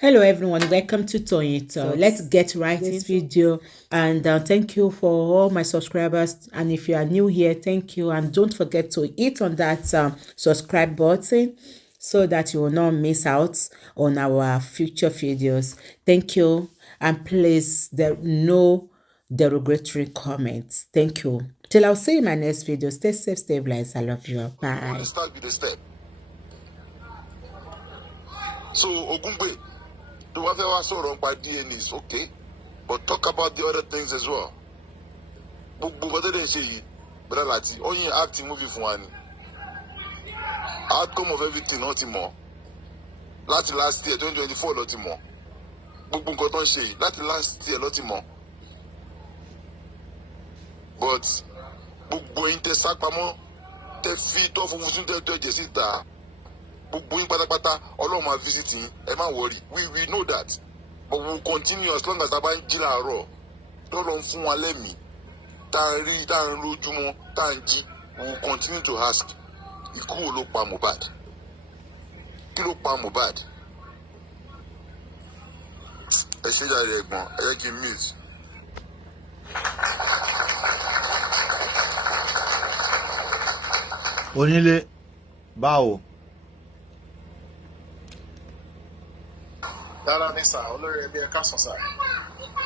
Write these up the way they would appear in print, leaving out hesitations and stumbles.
Hello everyone, welcome to Toyeen. So let's get right in this video, and thank you for all my subscribers, and if you are new here, thank you, and don't forget to hit on that subscribe button so that you will not miss out on our future videos. Thank you, and please there no derogatory comments. Thank you. Till I'll see you in my next video. Stay safe, stay blessed. I love you. Bye. Start with the step. So Ogungbe, the whatever was so wrong by DNA is okay, but talk about the other things as well. But what did they say? But that's only acting movie for one. Outcome of everything, nothing more. Last year, 2024, nothing more. But last year, nothing more. But going to Sakamo, the feet of Jessica. Going patapata, all of my visiting, Emma worry. We know that. But we'll continue as long as I buy Jila Raw. Don't long fun let me. Tanri, Tan Rujumo, Tanji. We'll continue to ask. Iku lo pa Mohbad. Kilo pa Mohbad. I say that again. I like him mute. Onílé, báwo. Dára ní sà, olórí ẹbí ẹ̀ka sàn sà.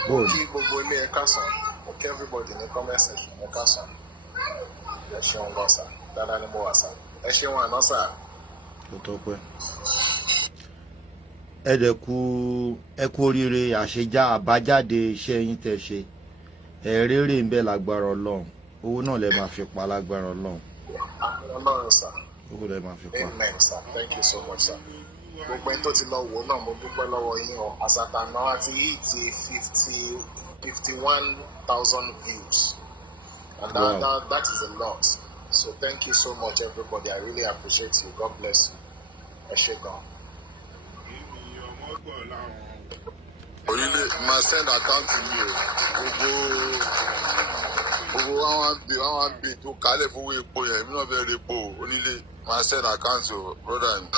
Kí gbogbo ilé ẹ̀ka sàn. Okay, everybody in the comment section ẹ̀ka sàn. Ẹ ṣeun gan sà. Dára ní mo wà sà. Ẹ ṣeun àná sà. Kò tó pẹ́. Ẹ kú oríire àṣejá àbájáde iṣẹ́ yín tẹ́ ṣe. Ẹ rérè ń bẹ lágbára Ọlọ́run. Owó náà lẹ máa fi pa lágbára Ọlọ́run. Ọlọ́run sà. Owó lẹ máa fi pa. Amen sir. Thank you so much sir. Gbogbo ẹni tó ti lọ wò náà mo dúpẹ́ lọ́wọ́ yín o. Àsàtàná àti yìí ti 51,000 views. And that is a lot. So thank you so much everybody. I really appreciate you. God bless you. Ẹ ṣé gan. Onílé, my send account to you. Gbogbo one big to kálẹ̀ fún owó epo yẹn. Èmi náà fẹ́ rí epo. Onílé, my send account to brother and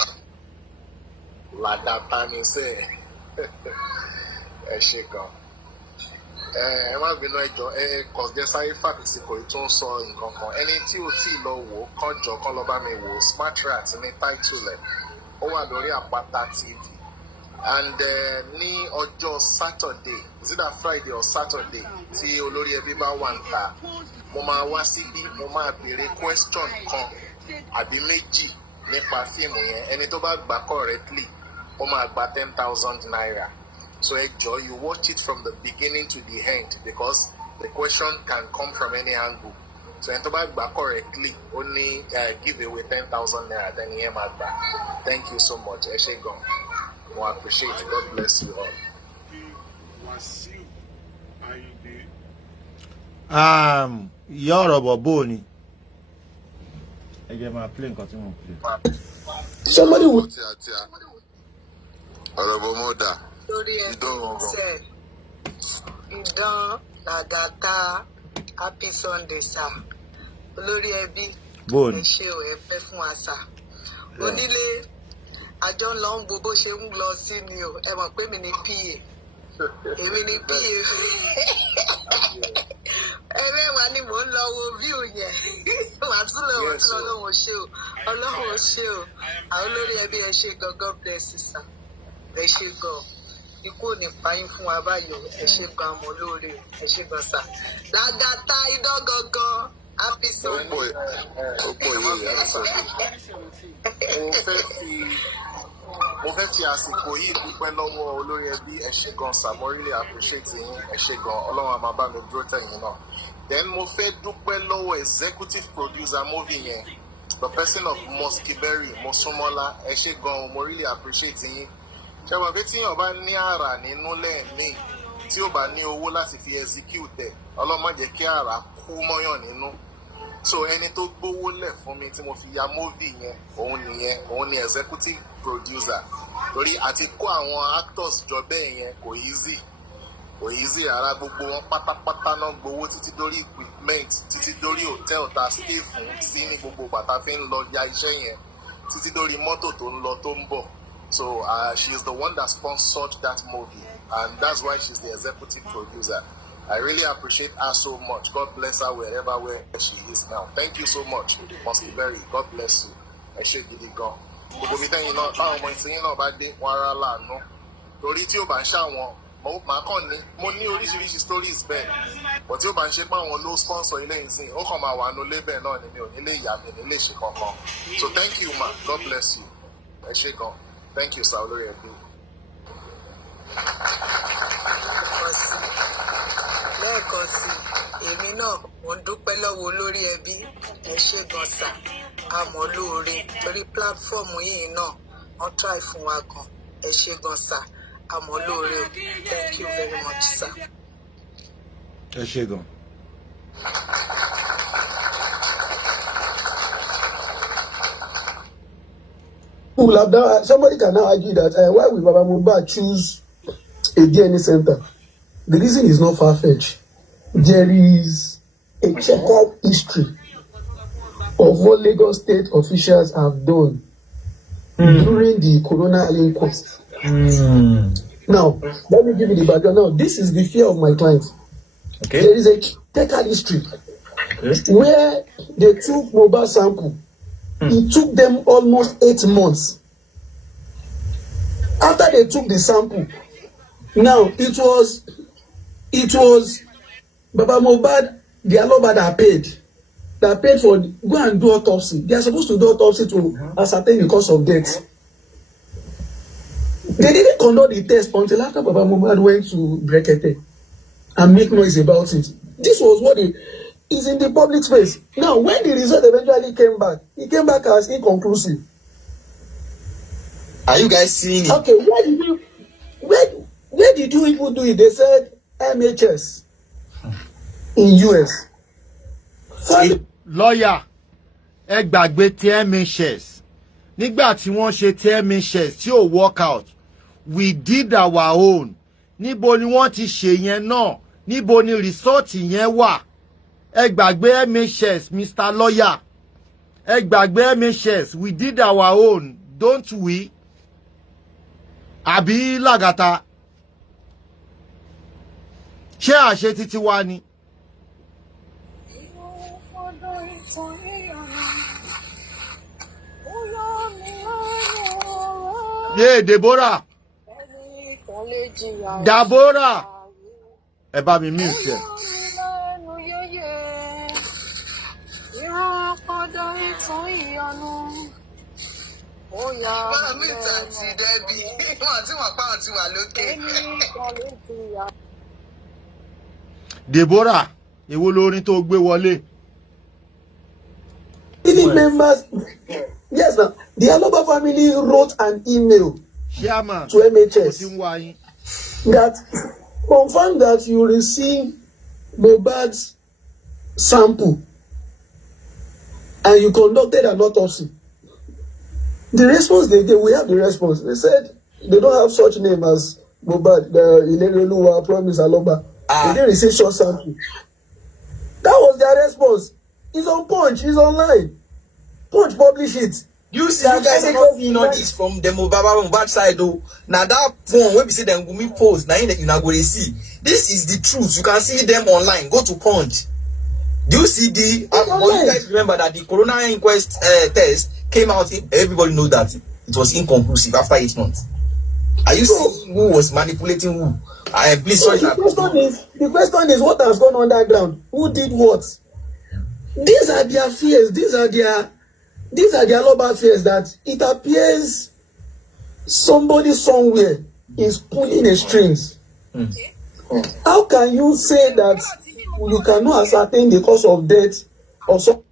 Ládàtà ni sẹ́ ẹ ṣé gan. Ẹ má bínú ẹjọ́ kọ̀ọ̀gẹ́ sáyé fàkìsìkò tó ń sọ nǹkan kan. Ẹni tí ò tí ì lọ wò ó kànjọ kán lọ bá mi wò ó Smart Rat ní title ẹ̀. Ó wà lórí Àpáta TV. And ní ọjọ́ Saturday, is it a Friday or Saturday tí olórí ẹbí bá wà ń ta, mo máa wá síbí, mo máa béèrè question kan àbí méjì nípa fíìmù yẹn. Ẹni tó bá gbà correctly, ó máa gba 10,000 naira. So ẹ jọ̀ọ́, you watch it from the beginning to the end because the question can come from any angle. So ẹni tó bá gbà correctly, ó ní give away 10,000 naira, then ìyẹn máa gbà. Thank you so much. Ẹ ṣé gan. I appreciate it. God bless you all. Ìyá ọ̀rọ̀ bọ̀ bó ni. Ẹ jẹ́ máa play nǹkan tí mo play. Somebody would. ọ̀rọ̀ bọ̀ mọ́dà. Lórí ẹsẹ̀ ìdán làgàtà happy Sunday sir. Olórí ẹbí ẹ ṣé o, ẹ pẹ́ fún wa sir. Onílé àjọ ń lọ ń bo bó ṣe ń lọ sí mi o, ẹ mọ̀ pé mi ní PA. Èmi ní PA. Ẹ̀rẹ́wà ni mò ń lọ wo view yẹn. Wàá tún lọ wọ́n tún Ọlọ́run ṣe o. Ọlọ́run ṣe o. Àwọn olórí ẹbí ẹ ṣé gan, God bless you sir. Ẹ ṣé gan. Ikú ò ní payín fún wa báyìí. Ẹ ṣé gan ọmọ olóore. Ẹ ṣé gan sir. Làgàtà idán gangan. Happy Sunday. Ó pọ̀ yìí yàrá sọ̀rọ̀. Mo fẹ́ fi àsìkò yìí dúpẹ́ lọ́wọ́ olórí ẹbí. Ẹ ṣé gan sir. Mo really appreciate yín. Ẹ ṣé gan. Ọlọ́run á máa bá mi dúró tẹ̀yìn náà. Then mo fẹ́ dúpẹ́ lọ́wọ́ executive producer movie yẹn, the person of Moskiberry Mosumola. Ẹ ṣé gan. Mo really appreciate yín. Ṣé wọ́n pé tí yàn bá ní àrà nínú lẹ́ẹ̀mí tí ó bá ní owó láti fi execute ẹ̀, Ọlọ́run má jẹ́ kí àrà kú mọ́yàn nínú. So ẹni tó gbówó lẹ̀ fún mi tí mo fi ya movie yẹn, òun ni executive producer. Torí àti kó àwọn actors jọ bẹ́ẹ̀ yẹn kò easy ara. Gbogbo wọn pátápátá náà gbowó títí dórí equipment, títí dórí hotel ta stay fún sí ní gbogbo bàtà fi ń lọ ya iṣẹ́ yẹn, títí dórí mọ́tò tó ń lọ tó ń bọ̀. So she's the one that sponsored that movie, and that's why she's the executive producer. I really appreciate her so much. God bless her where she is now. Thank you so much, Musty Berry. God bless you. I shake it go. Gbogbo mi tẹ́yìn náà táwọn ọmọ ìsìn náà bá dé wọn ara láàánú. Torí tí ó bá ń ṣàwọn, màá kàn ní, mo ní oríṣiríṣi stories bẹ́ẹ̀. But tí ó bá ń ṣe pé àwọn ló sponsor ilé ìsìn, ó kàn máa wà nù lébẹ̀ náà ni mi ò nílé ìyá mi nílé ìṣe kankan. So thank you ma, God bless you. Ẹ ṣé gan. Thank you sir, olórí ẹbí. Lẹ́ẹ̀kan sí èmi náà mo ń dúpẹ́ lọ́wọ́ olórí ẹbí ẹ ṣé gan sà àmọ́ lóore torí pílátífọ́ọ̀mù yìí náà wọ́n try fún wa gan ẹ ṣé gan sà àmọ́ lóore o thank you very much sir. ẹ ṣé gan. Somebody can now argue that why will Baba Mohbad choose a DNA center? The reason is not far-fetched. There is a checkered history of what Lagos state officials have done during the corona inquest. Now, let me give you the background. Now, this is the fear of my clients. Okay. There is a checkered history where they took Mohbad sample. It took them almost 8 months. After they took the sample, now it was Baba Mohbad, the Aloba that paid for go and do autopsy. They are supposed to do autopsy to ascertain the cause of death. They didn't conduct the test until after Baba Mohbad went to Brekete and make noise about it. This was what is in the public space. Now, when the result eventually came back, it came back as inconclusive. Are you guys seeing it? Okay, where did you even do it? They said MHS in US. Lawyer, ẹ gbàgbé ti MHS. Nígbà tí wọ́n ṣe ti MHS tí ò work out, we did our own. Níbo ni wọ́n ti ṣe yẹn náà? Níbo ni result yẹn wà? Ẹ gbàgbé MHS, Mr. Lawyer. Ẹ gbàgbé MHS, we did our own, don't we? Àbí Lagata. Ṣé àṣẹ títí wá ni? Yeah, Deborah. Deborah. Ẹ bá mi mute ẹ. Deborah, èwo lórin tó gbé wọlé? Members, yes, now the Aloba family wrote an email Chairman, to MHS that confirmed that you received Mohbad's sample and you conducted an autopsy. The response they gave, we have the response. They said they don't have such name as Mohbad, the Ilerioluwa Promise Aloba. They didn't receive short sample. That was their response. It's on Punch, it's online. Punch publish it. You see, you guys are not seeing all this from the Mohbad side though. Now that phone when we see them Wunmi post, now you not going to see. This is the truth. You can see them online. Go to Punch. Do you see the? You guys remember that the corona inquest test came out? Everybody know that it was inconclusive after 8 months. Are you seeing who was manipulating who? Please, sorry. The question is what has gone underground? Who did what? These are their fears. These are their Aloba fears that it appears somebody somewhere is pulling a strings. How can you say that you cannot ascertain the cause of death or so?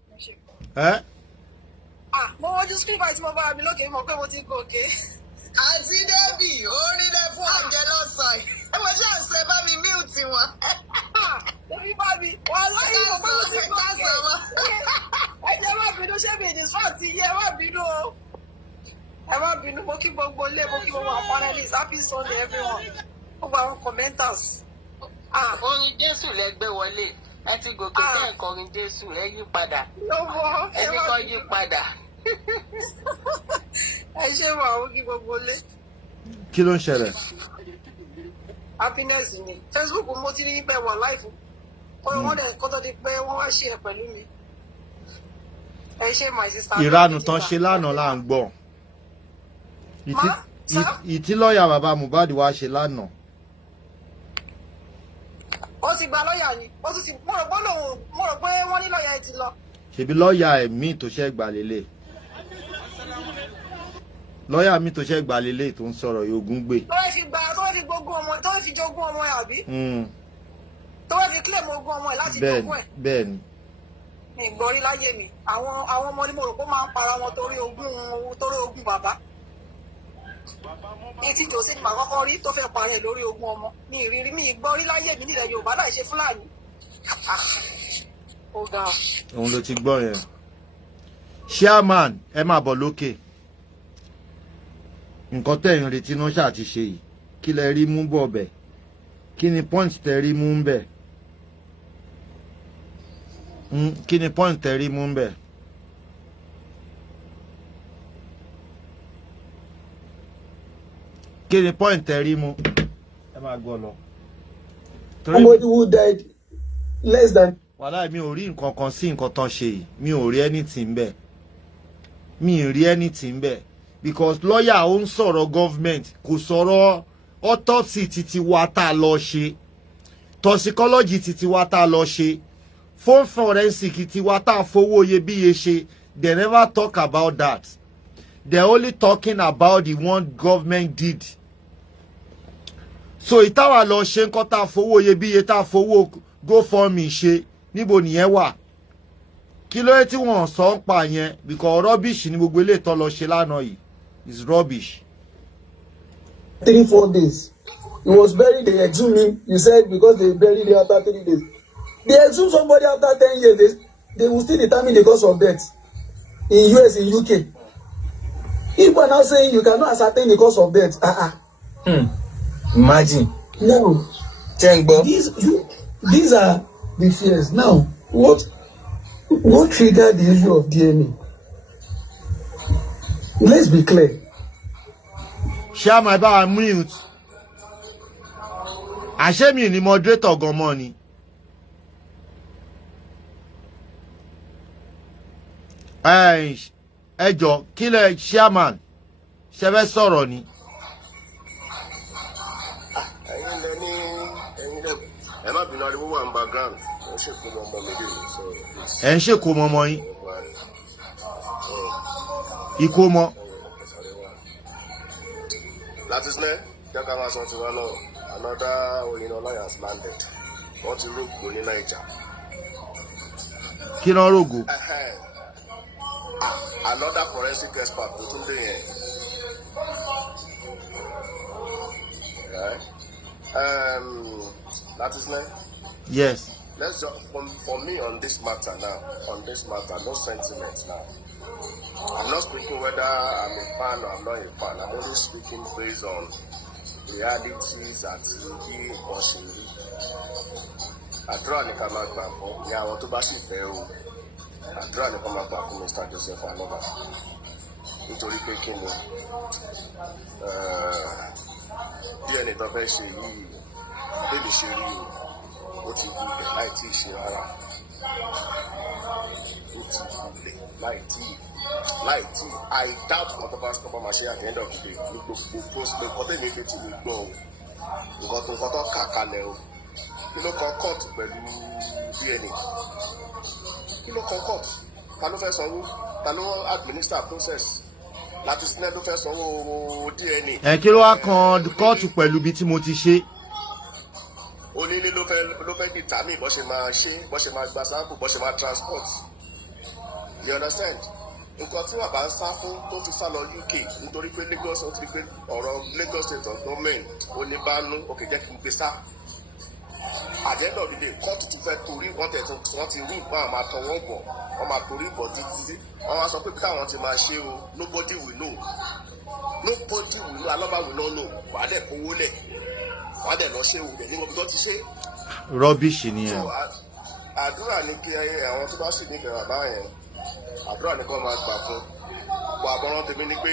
Àti Debbie, orí lẹ fún oúnjẹ lọ́sàn-án. Ẹ wọ́n ṣe àṣẹ bá mi mute wọn. Debbie bá mi, wọ́n láyé ọmọ ló ti kọ́ ọ̀kẹ́. Ẹ jẹ́ má bínú ṣé mi ìdí sọ́ọ̀tì yẹ má bínú o. Ẹ má bínú, mo kí gbogbo ilé, mo kí gbogbo àwọn panelists, happy Sunday everyone. Gbogbo àwọn commenters. Orin Jésù lẹ gbé wọlé. Ẹ ti gòkè tẹ́ ẹ̀kọ́ orin Jésù, ẹ yí padà. Ẹni kan yí padà. ẹ ṣe wà ó kí gbogbo lé. Kí ló ń ṣẹlẹ̀? Happiness ni Facebook mo ti ní pé wà láìfù wọ́n dẹ̀ kó tó di pé wọ́n wá ṣe ẹ̀ pẹ̀lú mi. Ẹ ṣe my sister. Ìranù tán ṣe lánàá là ń gbọ́. Ìtí lọ́ọ̀yà bàbá Mohbad wá ṣe lánàá. Ó ti gba lọ́ọ̀yà ni ó tún ti mo rò pé wọ́n ní lọ́ọ̀yà ẹ ti lọ. Ṣebí lọ́ọ̀yà ẹ̀mí tó ṣẹ́ gbà lélẹ̀. Lọ́ọ̀yà mi tó ṣẹ́ gbà lélẹ̀ tó ń sọ̀rọ̀ Ògún gbé. Tó fi gbogbo ọmọ tó fi jogún ọmọ ẹ̀ àbí? Tó fi claim ogún ọmọ ẹ̀ láti jogún ẹ̀. Bẹ́ẹ̀ ni. Mi gbọ́ rí láyé mi àwọn ọmọ ni mo rò pé máa ń para wọn torí ogún bàbá. Etí Joseph máa kọ́kọ́ rí tó fẹ́ parẹ́ lórí ogún ọmọ ní ìrírí mi gbọ́ rí láyé mi nílẹ̀ Yorùbá láì ṣe Fúlàní. Ó ga. Òun ló ti gbọ́ yẹn. Chairman ẹ máa bọ̀ lókè. Nǹkan tẹ́ ń retí náà ṣáà ti ṣe yìí. Kí lẹ rí mú bọ̀ bẹ̀? Kí ni point tẹ́ rí mú ń bẹ̀? Kí ni point tẹ́ rí mú ń bẹ̀? Kí ni point tẹ́ rí mú? Ẹ máa gbọ́ lọ. Somebody who died less than. Wàláì mi ò rí nǹkan kan sí nǹkan tán ṣe yìí. Mi ò rí anything bẹ́ẹ̀. Mi ò rí anything bẹ́ẹ̀. Because lawyer ó ń sọ̀rọ̀ government kò sọ̀rọ̀ autopsy títí wa tá a lọ ṣe. Toxicology títí wa tá a lọ ṣe. Phone forensic títí wa tá a fowó iyebíye ṣe. They never talk about that. They're only talking about the one government did. So ìtawà lọ ṣe nǹkan tá a fowó iyebíye tá a fowó GoFundMe ṣe níbo nìyẹn wà? Kí ló yẹ tí wọ́n sọ ń pa yẹn? Because rubbish ni gbogbo ilé ìtọ́ lọ ṣe lánàá yìí. It's rubbish. 3-4 days. He was buried, they exhumed him. You said because they buried him after 3 days. They exhumed somebody after 10 years. They will still determine the cause of death. In US, in UK. People are now saying you cannot ascertain the cause of death. Imagine. No. These are the fears. Now, what triggered the issue of DNA? Let's be clear. Share my bar mute. Àṣé mi ni moderator gan mọ́ ni. Ẹ jọ̀ọ́ kí lẹ chairman ṣe fẹ́ sọ̀rọ̀ ni. Ẹ má bínú ariwo wà ní background. Ẹ ń ṣèkó ọmọ yín. Ìkómọ. Láti sinẹ́, kí ká máa sọ ti wá náà, another Oyinlọ́lá has landed. Wọ́n ti rògbò ní Naija. Kí ló ń rògbò? Another forensic expert tó tún dé yẹn. Láti sinẹ́. Yes. Let's just, for me on this matter, no sentiment now. I'm not speaking whether I'm a fan or I'm not a fan. I'm only speaking based on realities at the possible. Àdúrà ní ká máa gbà fún ní àwọn tó bá sì fẹ́ o. Àdúrà ní ká máa gbà fún Mr. Joseph Aloba. Nítorí pé kí ni DNA tó fẹ́ ṣe yìí débi ṣe rí o. Ó ti gúnlẹ̀ láì tí ì ṣe rárá. Ó ti gúnlẹ̀ láì tí I doubt what the past couple of at the end of the day. We go post the content negative we go. We got to kàkà lẹ o. Kí ló kọ court pẹ̀lú DNA? Kí ló kọ court? Ta ló fẹ́ sanwó? Ta ló administer process? Láti sinẹ́ ló fẹ́ sanwó DNA. Kí ló wá kan court pẹ̀lú bí tí mo ti ṣe? Onílé ló fẹ́ determine bó ṣe máa ṣe, bó ṣe máa gba sample, bó ṣe máa transport. You understand? Nǹkan tí bàbá ń sá fún tó fi sá lọ UK nítorí pé Lagos ó ti pé ọ̀rọ̀ Lagos state of government ó ní bá nú òkè jẹ́ kí n gbé sá. At the end of the day kóòtù ti fẹ́ torí wọ́n ti rí ìgbọ́n àwọn máa tọwọ́ bọ̀ wọ́n máa torí bọ̀ títí wọ́n máa sọ pé káwọn ti máa ṣe o nobody will know Aloba will not know wàá dẹ̀ kówó lẹ̀ wàá dẹ̀ lọ ṣe òwúrọ̀ ní ibi tó ti ṣe. Rubbish ni ẹ. Àdúrà ní kí àwọn tó bá sì nífẹ̀ẹ́ bàbá yẹn àdúrà ní kó máa gbà fún bọ àbọ̀rán tèmi ni pé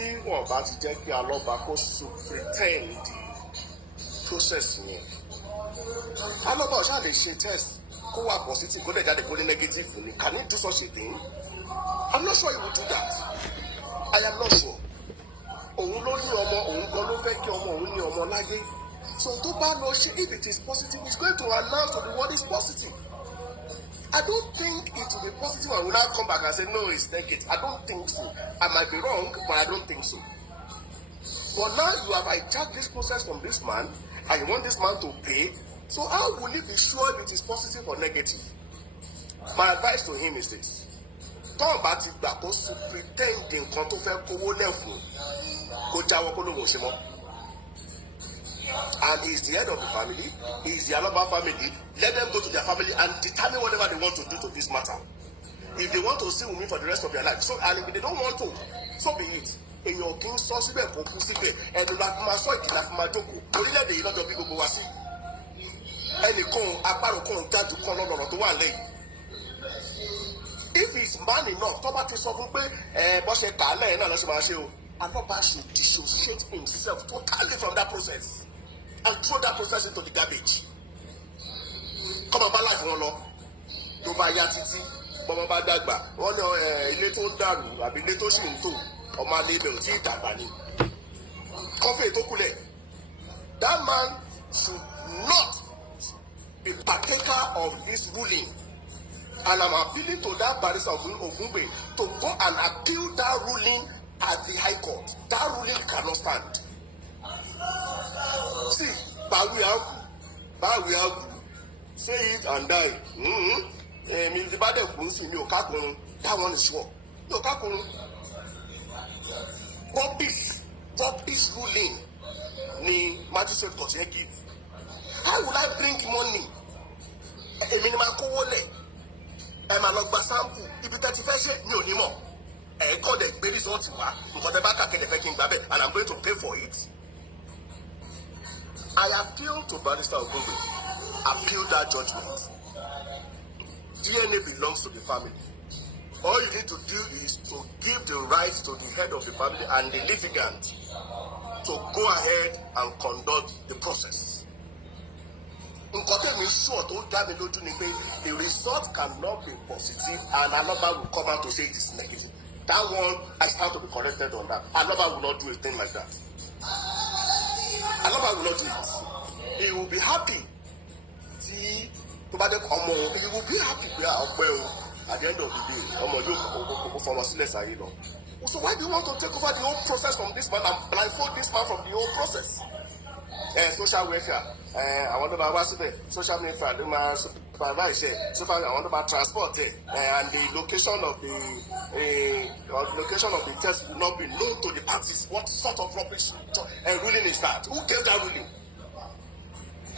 tí wọn bá ti jẹ́ kí alọ́ba kó pretend process yẹn alọ́ba ọ̀ṣà lè ṣe test kó wà positive kó lè jáde kó ní negative ni can he do such a thing? I'm not sure he will do that. I am not sure. Òun ló ní ọmọ, òun gan ló fẹ́ kí ọmọ òun ní ọmọ láyé. So tó bá lọ ṣe if it is positive, he's going to announce to the world it's positive. I don't think it will be positive and will now come back and say no, it's negative. I don't think so. I might be wrong, but I don't think so. But now you have hijacked this process from this man and you want this man to pay. So how will you be sure if it is positive or negative? My advice to him is this. Tọ́ọ̀ bá ti gbà kó sí pretend nǹkan tó fẹ́ kówó lẹ́fun kó jáwọ́ kó ló wò ṣe mọ́. And he is the head of the family, he is the Aloba family. Let them go to their family and determine whatever they want to do to this matter. If they want to see Wunmi for the rest of their life, so and if they don't want to, so be it. Èèyàn kì í sọ síbẹ̀ kó kú síbẹ̀ ẹnu la fi máa sọ ìdí la fi máa jókòó. Orílẹ̀-èdè yìí lọ́jọ́ bí gbogbo wa sí. Ẹnìkan apárò kan jáde kan lọ́nà tó wà lẹ́yìn. If he's man enough, tó bá ti sọ fún pé bó ṣe kà á lẹ́yìn náà lọ́sẹ̀ máa ṣe o. Aloba should dissociate himself totally from that process and throw that process into the garbage. Come on, bá láì fún wọn lọ. Tó bá yá títí, bọ́mọ bá dàgbà, wọ́n ní ilé tó dàrú àbí ilé tó sì ń tò, ọmọ alẹ́ ibẹ̀ ò tí ì dàgbà ni. Kọ́fẹ́ tó kulẹ̀. That man should not be partaker of this ruling. And I'm appealing to that barrister Ogungbe to go and appeal that ruling at the High Court. That ruling cannot stand. See, Bawiagu, say it and die. That one is sure. Rubbish ruling ni magistrate court here give. How will I bring money? A minimum kówólẹ̀. Ẹ máa lọ gba sample ibi tẹ́ ti fẹ́ ṣe mi ò ní mọ̀. Kọ́ dẹ̀ gbé result wá nǹkan tẹ́ bá kà kẹ́lẹ̀ fẹ́ kí n gbà bẹ́ẹ̀ and I'm going to pay for it. I appeal to Barrister Ogungbe. Appeal that judgment. DNA belongs to the family. All you need to do is to give the rights to the head of the family and the litigant to go ahead and conduct the process. Nǹkan tẹ̀mí sure tó dá mi lójú ni pé the result cannot be positive and Aloba will come out to say it is negative. That one I stand to be corrected on that. Aloba will not do a thing like that. Aloba will not do it. He will be happy. See, he will be happy at the end of the day. So why do you want to take over the whole process from this man and blindfold this man from the whole process? Social welfare. I want about social welfare. I want about transport and the location of the test will not be known to the parties. What sort of rubbish ruling is that? Who gave that ruling?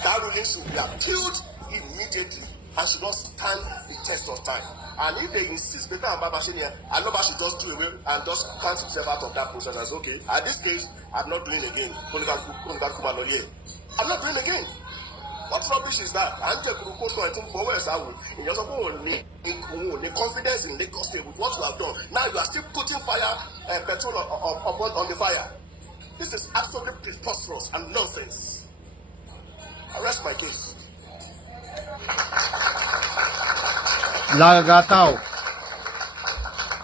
That ruling should be appealed immediately and should not stand the test of time. And if they insist, better and Babashenia, Aloba should just do away and just count himself out of that process as okay. At this case, I'm not doing again. I'm not doing again. What rubbish is that? I'm just going to confidence in Lagos State with what you have done. Now you are still putting petrol on the fire. This is absolutely preposterous and nonsense. I rest my case.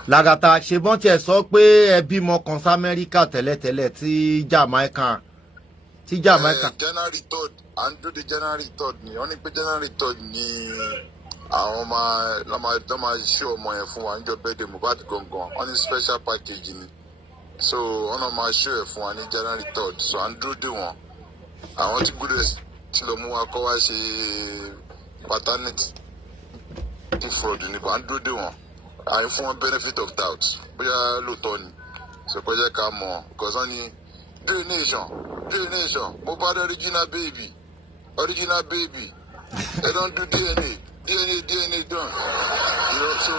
Lagata ṣe bọ́n tiẹ̀ sọ pé ẹ bímọ kan sí Amẹ́ríkà tẹ́lẹ̀tẹ́lẹ̀ tí Jamaica. January 3rd and the January 3rd ni wọ́n ní pé January 3rd ni àwọn máa ṣe ọmọ yẹn fún wa níjọ́ birthday Mohbad gangan wọ́n ní special package ni so wọ́n náà máa ṣe ẹ̀ fún wa ní January 3rd so à ń dúró dè wọ́n àwọn tí gúdẹ̀ tí lọ mú wa kọ́ wá ṣe paternity fraud nípa à ń dúró dè wọ́n àyè fún wọn benefit of doubt bóyá lóòótọ́ ni so kò jẹ́ ká mọ̀ because wọ́n ní nation Mohbad original baby they don't do DNA done you know so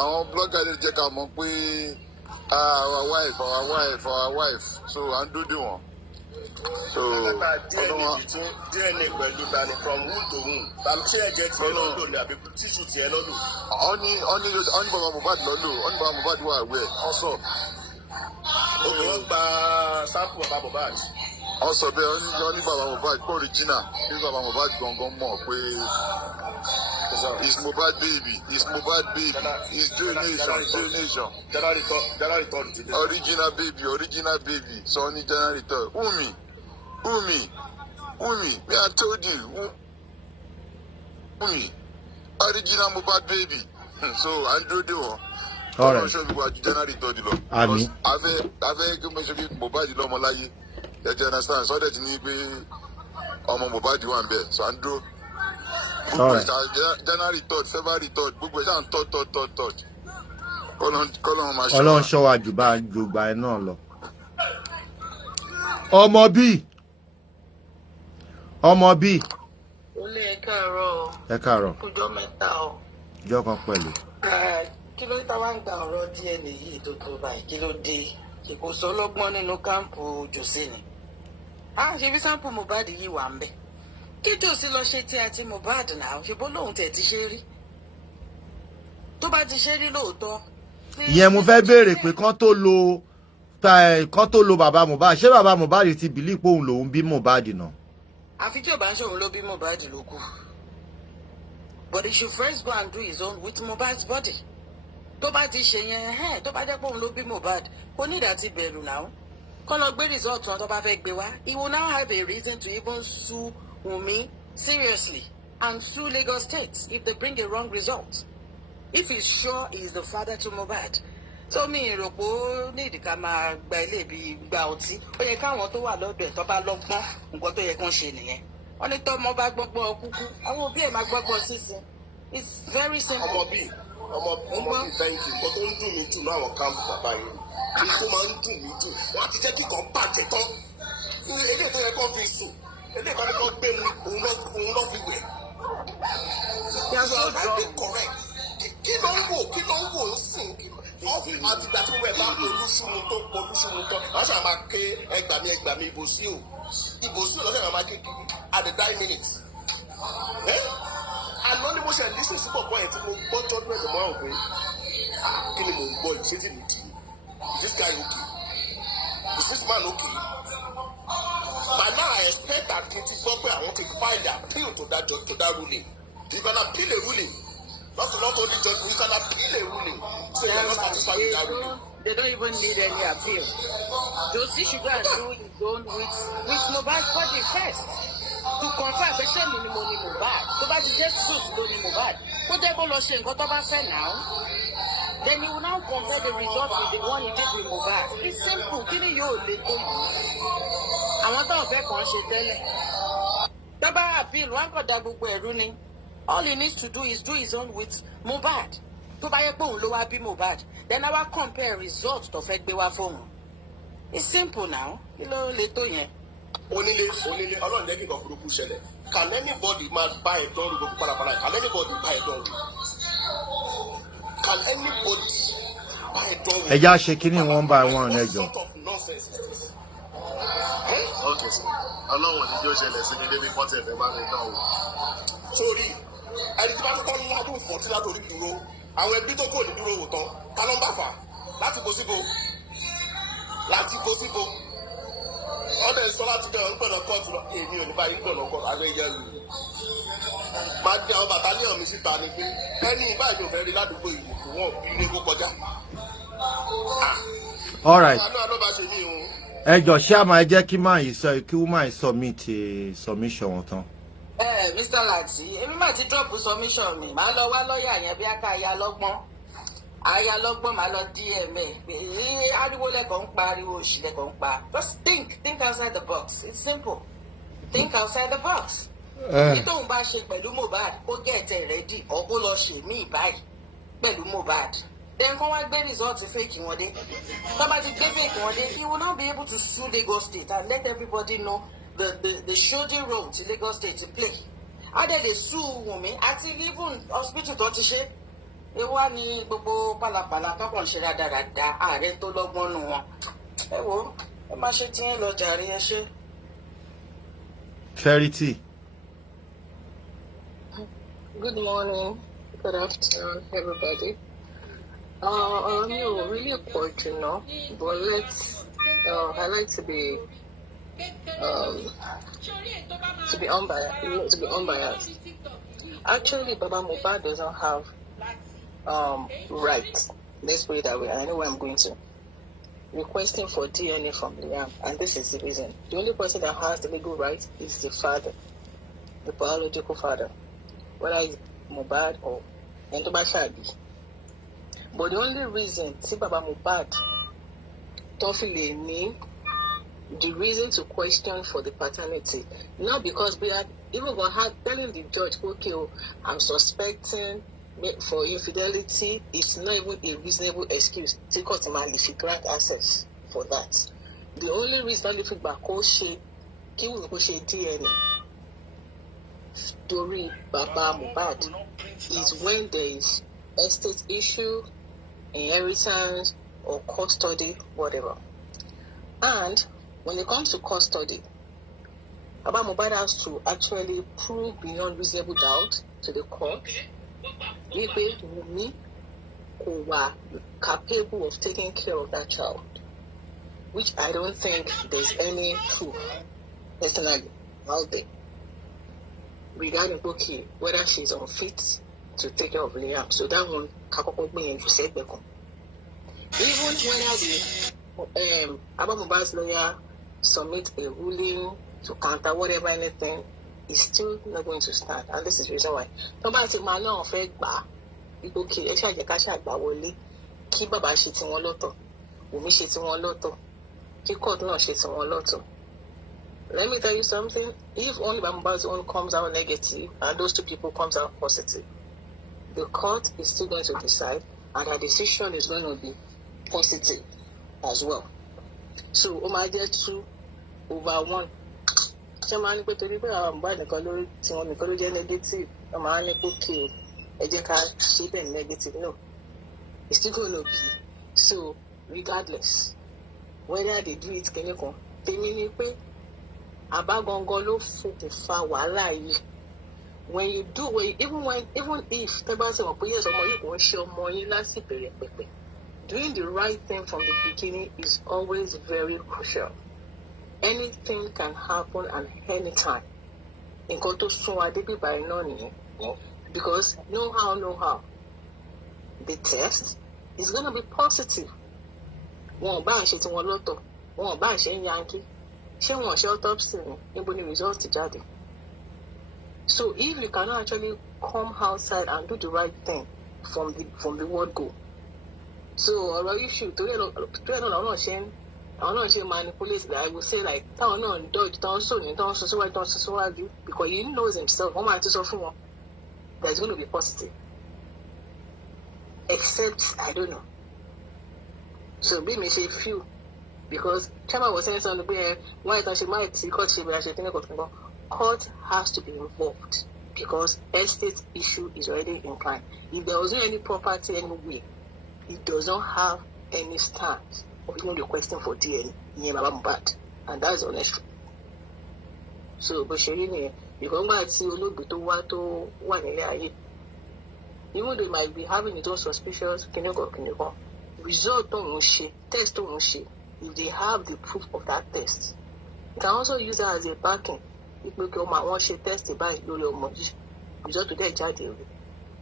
àwọn blogger lè jẹ́ ká mọ̀ pé our wife so à ń dúró dè wọ́n So DNA pẹ̀lú tani from womb to womb. Ṣé ẹ̀jẹ̀ tiẹ̀ lọ́lọ́ ni àbí tíṣù tiẹ̀ lọ́lọ́? Oni baba Mohbad lọ́lọ́, oni baba Mohbad wà wẹ̀ ọ̀sọ̀. Òkè wọ́n gba sample baba Mohbad. Ọ̀sọ̀ bẹ́ẹ̀ oni baba Mohbad kó original bí baba Mohbad gangan mọ̀ pé it's Mohbad baby, it's Mohbad baby, it's donation. Original baby, so oni January 3rd. Wunmi, me I told you, Wunmi, original Mohbad baby. So Andrew do. All right. Show me what January 3rd lo. Ami. Ave go me show me Mohbad lo mo láyé. You understand? So that ni pé ọmọ Mohbad wà ńbẹ̀. So Andrew. All right. January 3rd, February 3rd, gbogbo ẹ̀ṣá ń tọ́. Kọ́lọ́n máa ṣe. Ọlọ́run ṣọ́ wa jù gbà ẹ náà lọ. Ọmọ bí. Ó lé ẹ káàárọ̀ o. Ẹ káàárọ̀. Ọjọ́ mẹ́ta o. Ọjọ́ kan pẹ̀lú. Kí ló tá wá ń gba ọ̀rọ̀ DNA yìí tó tó báyìí? Kí ló dé? Ìkòsó ọlọ́gbọ́n nínú káàmpù Jòsé ni. Ṣé bí sáǹpù Mohbad yìí wà ń bẹ̀? Kí Jòsé lọ ṣe tí a ti Mohbad náà? Ṣé bó lóun tẹ̀ ti ṣe rí? Tó bá ti ṣe rí lóòótọ́. Ìyẹn mo fẹ́ béèrè pé kán tó lo bàbá Mohbad, ṣé bàbá Mohbad ti bìlí pé òun lòun bí Mohbad náà? Àfi tí ò bá ń ṣòun ló bí Mohbad ló kù. But he should first go and do his own with Mohbad's body. Tó bá ti ṣe yẹn, tó bá jẹ́ pé òun ló bí Mohbad, kò ní ìdá ti bẹ̀rù náà. Kọ́ lọ gbé result wọn tó bá fẹ́ gbé wá. He will now have a reason to even sue Wunmi seriously and sue Lagos State if they bring a wrong result. If he's sure he is the father to Mohbad. So mi rò pé ó ní ìdí ká máa gba ilé ibi gba ọtí. Ó yẹ káwọn tó wà lọ́dọ̀ ẹ̀ tó bá lọ́gbọ́n nǹkan tó yẹ kán ṣe nìyẹn. Wọ́n ní tọ́mọ bá gbọ́gbọ́ kúkú, àwọn òbí ẹ̀ máa gbọ́gbọ́ sísìn. It's very simple. Ọmọ bíi fẹ́ǹtì nǹkan tó ń dùn mí jù láwọn káàmpù bàbá yìí. Èyí tó máa ń dùn mí jù, wọ́n á ti jẹ́ kíkan bàjẹ́ tán. Eléyìí tó yẹ kó fi sùn, eléyìí kan ní kó gbé mu, òun lọ́ fi wẹ̀. Kí ló ń wò ń sìn? Àtìgbà tí wọ́n bá polúṣùmù tán, wọ́n ṣáà máa ké ẹgbàmí ìbò sí o. Ìbò sí o lọ́sẹ̀ máa ké kiri at the 9 minutes. Àná ni mo ṣe lísìn sí pọ̀pọ̀ yẹn tí mo gbọ́ jọ́dún ẹ̀sẹ̀ mọ́ ọ̀gbìn. Kí ni mò ń gbọ́ yìí? Ṣé tí mi kì í? Is this guy okay? Is this man okay? By now I expect that kí n ti gbọ́ pé àwọn ti file appeal to that ruling. You can appeal a ruling. Not only judge, you can appeal a ruling. So you are not satisfied with that ruling. They don't even need any appeal. Josie should go and do his own with Mohbad's body first. To confirm pé ṣé mi ni mo ni Mohbad. Tó bá ti jẹ́ truth ló ni Mohbad. Kó jẹ́ kó lọ ṣe nǹkan tó bá fẹ́ now. Then he will now compare the result with the one he did with Mohbad. It's simple. Kí ni yóò le tó yìí? Àwọn tó ń fẹ́ kàn ṣe tẹ́lẹ̀. Tó bá appeal, wọ́n kàn dá gbogbo ẹ̀rú ni. All he needs to do is do his own with Mohbad. Tó bá yẹ pé òun ló wá bí Mohbad. Then I will compare results tó fẹ́ gbé wá fóun. It's simple now. Kí ló le tó yẹn? Onílé ọlọ́run lẹ́bí kan burúkú ṣẹlẹ̀. Can anybody máa bá ẹ̀ dánrù gbogbo parapara? Can anybody bá ẹ̀ dánrù? Can anybody bá ẹ̀ dánrù? Ẹja ṣe kíní one by one ẹjọ. What sort of nonsense is this? Okay, sir. Ọlọ́run ní yóò ṣẹlẹ̀ sí mi débi kọ́tì ẹ̀fẹ̀ bá mi dán o. Sórí ẹni tí bá tó kọ́ ládùn fún ọtí látòrí dúró, àwọn ẹbí tó kò ní dúró wò tán, ká ló ń bà fà láti bo síbo. Ọ̀dẹ̀ sọ láti bẹ̀rẹ̀ ń gbọ̀nà kọ́ọ̀tù lọ, èmi ò ní báyìí gbọ̀nà kọ́ọ̀tù abẹ́yẹ rù. Máa di àwọn bàtálíọ̀n mi síta ni pé ẹni báyìí ò fẹ́ rí ládùúgbò ìlú kò wọ́n bí ilé kó kọjá. All right. Àánú àlọ́ bá ṣe mí o. Ẹjọ ṣé a máa jẹ́ kí woman yìí submit submission wọn tán. Mr. Lati, èmi máa ti drop submission mi. Màá lọ wá lọ́ọ̀yà yẹn bí aká aya lọ́gbọ́n máa lọ DMA. Ariwo lẹ́kọ̀ọ́ ń pa, ariwo òṣì lẹ́kọ̀ọ́ ń pa. Just think outside the box. It's simple. Think outside the box. Ní tóun bá ṣe pẹ̀lú Mohbad, ó get ready or ó lọ ṣe mí báyìí pẹ̀lú Mohbad. Then kọ́ wá gbé result fake wọn dé. Tó bá ti gbé fake wọn dé, he will now be able to sue Lagos State and let everybody know the shoulder role to Lagos State to play. Adé lè sue Wunmi àti even hospital tó ti ṣe. Ewa ni gbogbo pàlàpàlà kápọ̀ ń ṣe rádaràda ààrẹ tó lọ́gbọ́n nù wọn. Ẹ wo, ẹ má ṣe tí ń lọ jàre ẹ ṣe. Verity. Good morning, good afternoon, everybody. Really important, you know, but I like to be unbiased. Actually, Baba Mohbad doesn't have rights. Let's put it that way. I know where I'm going to. Requesting for DNA from Liam, and this is the reason. The only person that has the legal right is the father, the biological father, whether it's Mohbad or Entoba. But the only reason, see Baba Mohbad don't feel the reason to question for the paternity, not because we are even going to telling the judge, okay, I'm suspecting for infidelity, it's not even a reasonable excuse. Take out if you grant access for that. The only reason if it back DNA story Baba Mohbad is when there is estate issue, inheritance, or custody, whatever. And when it comes to custody, Baba Mohbad has to actually prove beyond reasonable doubt to the court that Wunmi were capable of taking care of that child, which I don't think there's any proof personally out there regarding whether she's unfit to take care of Liam. So that one even when the Baba Mohbad's lawyer submit a ruling to counter whatever anything, is still not going to stand, and this is the reason why. Somebody man náà fẹ́ gbà okay, ẹ ṣáà jẹ́ ká ṣáà gbà wọlé kí bàbá ṣe tí wọ́n lọ́tọ̀, Wunmi ṣe tí wọ́n lọ́tọ̀, kí court náà ṣe tí wọ́n lọ́tọ̀. Let me tell you something. If only Baba Mohbad's own comes out negative and those two people comes out positive, the court is still going to decide, and her decision is going to be positive as well. So, Omadia 2/1. Chamani pé torí pé àwọn Mohbad nìkan lórí tí wọn nìkan ló jẹ́ negative, wọ́n máa ní kó kí ẹ jẹ́ ká ṣe bẹ́ẹ̀ negative. No, it's still going to be. So regardless whether they do it kìnìkan, tèmi ni pé àbá gangan ló fòkùnfà wàhálà yìí. Even if tẹ́ bá ṣe mọ̀ pé yẹ̀sọ̀ ọmọ yìí kò ń ṣe ọmọ yín láti bẹ̀rẹ̀ pẹ̀pẹ̀, doing the right thing from the beginning is always very crucial. Anything can happen at any time. Nǹkan tó sún wa débi báyìí náà nìyẹn. Because know how, the test is going to be positive. Wọn ò bá ṣe tí wọn lọ́tọ̀, wọn ò bá ṣe ń yankí, ṣé wọn ṣe autopsy ni, níbo ni result jáde. So if you cannot actually come outside and do the right thing from the word go. So ọ̀rọ̀ issue torí ẹ̀ náà àwọn náà ṣe manipulate, I will say like táwọn náà dodge, táwọn sòní, táwọn sọ síwájú, because he knows himself. Wọ́n máa ti sọ fún wọn that it's going to be positive, except I don't know. So bí mi ṣe feel, because Chama was saying something where why don't she might see court she be thinking about court has to be involved because estate issue is already inclined. If there wasn't any property anyway, it does not have any stance of even requesting for DNA in Baba Mohbad, and that's honest. So bó ṣe rí nìyẹn, because nígbà tí olóògbé tó wà nílé ayé, even though they might be having its own suspicious kìnìkan, result tóun ṣe, test tóun ṣe, if they have the proof of that test, you can also use that as a backing. Ìpè kí ọmọ àwọn ṣe test báyìí lórí ọmọ yìí, result tó dẹ̀ jáde rẹ̀.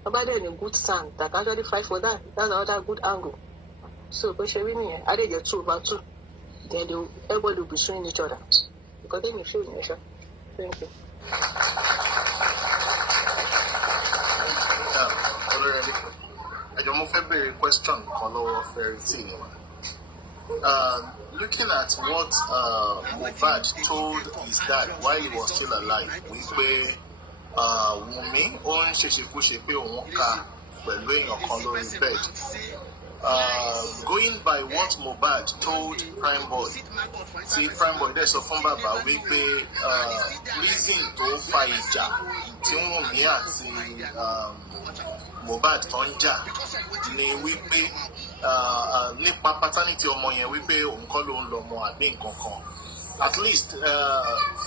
Baba then a good stand that actually fight for that. That's another good angle. So, but she really, I did get 2/2. Then everybody will be suing each other. Because then you feel it, Thank you. I don't know if every question color of Verity. Looking at what Mohbad told his dad while he was still alive, we pay Wunmi on ṣeṣekúṣe pé òun ká pẹ̀lú èèyàn kan lórí bed. Going by what Mohbad told Prime Boy, tí Prime Boy dẹ̀ sọ fún bàbá wípé reason tó fa ìjà tí Wunmi àti Mohbad tó ń jà ni wípé nípa paternity ọmọ yẹn wípé òun kọ́ ló ń lọ ọmọ àbí nǹkan kan. at least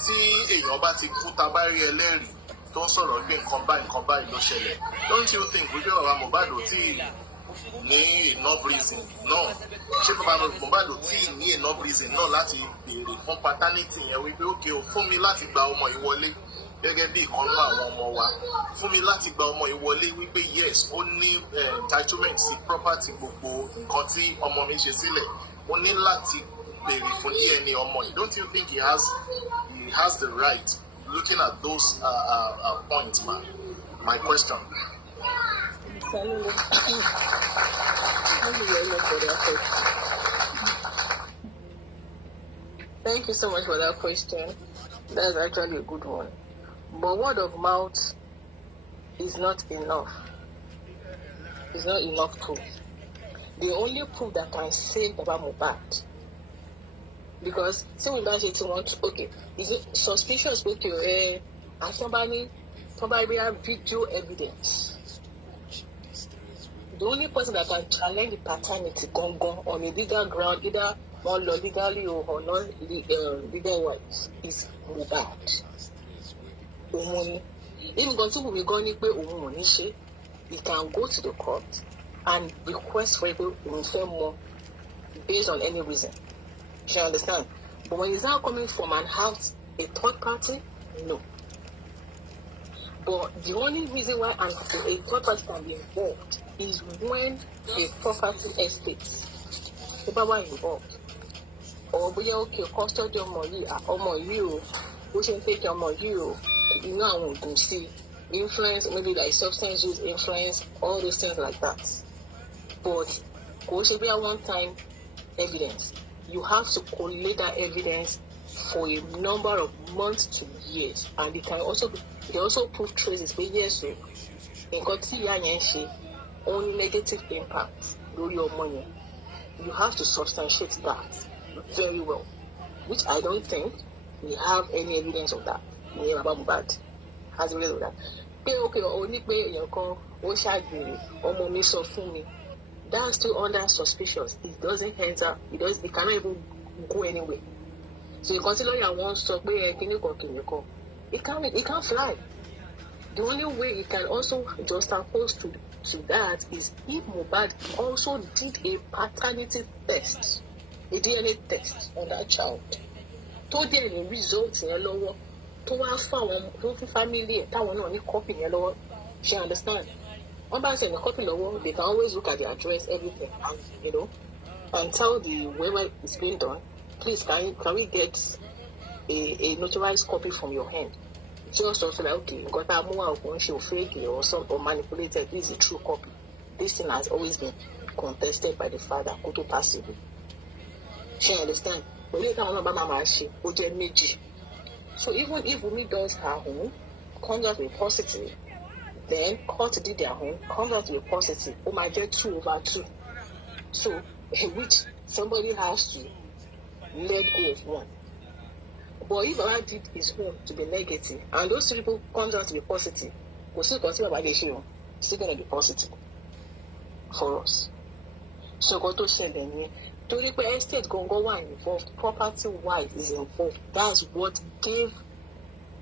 tí èèyàn bá ti kú tá a bá rí ẹlẹ́rìí tó ń sọ̀rọ̀ pé nǹkan báyìí ló ṣẹlẹ̀, don't you think wípé bàbá Mohbad ò tí ní enough reason náà, ṣé bàbá Mohbad ò tí ní enough reason náà láti béèrè fún paternity yẹn wípé ókè o fún mi láti gba ọmọ yìí wọlé gẹ́gẹ́ bí ìkan nínú àwọn ọmọ wa, fún mi láti gba ọmọ yìí wọlé wípé yes ó ní entitlement sí property gbogbo nǹkan tí ọmọ mi ṣe sílẹ̀, ó ní láti béèrè fún DNA ọmọ yìí. Don't you think he has the right looking at those points, man? My question. Thank you so much for that question. That's actually a good one. But word of mouth is not enough. It's not enough proof. The only proof that can save Baba Mohbad, because say we don't say want, okay, is it suspicious? Okay, and somebody have video evidence. The only person that can challenge the paternity gone on a legal ground, either more legally or non legal wise, is Mohbad. Even until we go he can go to the court and request for people to inform more based on any reason. You understand? But when it's now coming from an house, a third party, no. But the only reason why a third party can be involved is when a property estate, people are involved. Or we are okay, custody ọmọ yìí o, we should take ọmọ yìí o, you know, I won't go see influence, maybe like substance use influence, all those things like that. But go should be a one-time evidence. You have to collate that evidence for a number of months to years, and it can also prove traces. But yes, in got only negative impact on your money. You have to substantiate that very well, which I don't think we have any evidence of that. Mohbad has evidence of that. Okay, only pay your call, or so for me. That's still under suspicious. It doesn't enter. It cannot even go anywhere. So you consider your one so it can't fly. The only way it can also just opposed to that is if Mohbad also did a paternity test, a DNA test on that child. Told them the results in lower to our family town on copy in lower. She understand. One by saying a copy lower, they can always look at the address, everything, and and tell the whoever is being done, please can we get a notarized copy from your hand? Just also like, okay, got that more of she'll fake it or some or manipulated. This is a true copy. This thing has always been contested by the father, Koto passively. She understand. But later on Mama she so even if Wunmi does her own, comes out with positive, then court did their own, comes out with positive, might get 2/2. So which somebody has to let go of one. But if Allah did his own to be negative, and those people comes out to be positive, we'll still consider by the issue, still gonna be positive for us. So go to share them. To the estate gongo one involved, property wise is involved. That's what gave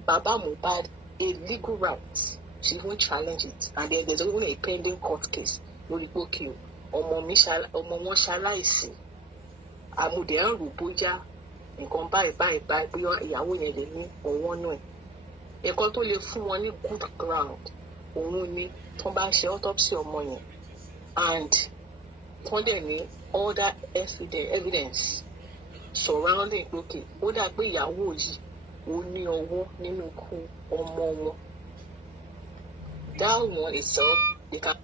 Baba Mohbad a legal right to even challenge it. And then there's even a pending court case. Loripoki, ọmọ wọn ṣaláìsí. Àmùdé ń rò bóyá nǹkan báyìí bóyá ìyàwó yẹn lè ní ọwọ́ náà. Ẹ̀kọ́ tó lè fún wọn ní good ground òun ni tó bá ṣe autopsy ọmọ yẹn and wọ́n dẹ̀ ní all that evidence surrounding okay ó dà pé ìyàwó yìí ó ní ọwọ́ nínú ikú ọmọ wọn. That one itself they can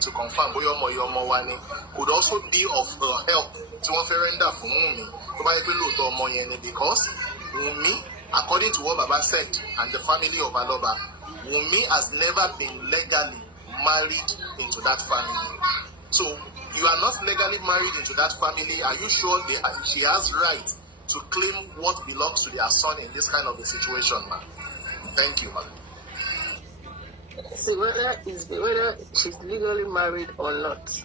to confirm bóyá ọmọ wa ni could also be of help tí wọ́n fẹ́ render fún Wunmi tó bá yẹ pé lóòótọ́ ọmọ yẹn ni, because Wunmi, according to what Baba said and the family of Aloba, Wunmi has never been legally married into that family. So you are not legally married into that family. Are you sure she has right to claim what belongs to their son in this kind of a situation, man? Thank you, man. See, whether she's legally married or not,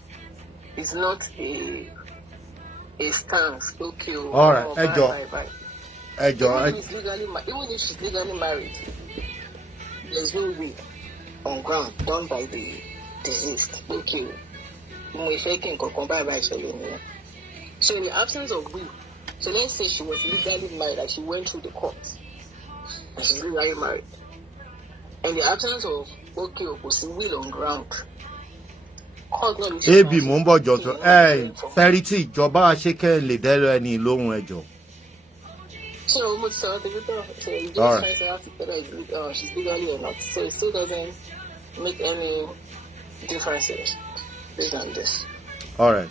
it's not a stance. Okay. All right, even if she's legally married, there's no way on ground done by the deceased. Okay. So in the absence of will, so let's say she was legally married and she went through the court and she's legally married. In the absence of will on ground. Ebi mo ń bọ̀ jọ̀tọ̀ fẹ́rítì ìjọba ṣékẹ́ lè dẹ́rọ ẹni lóhun ẹjọ́. So she's legally or not. So it still doesn't make any differences based on this. All right.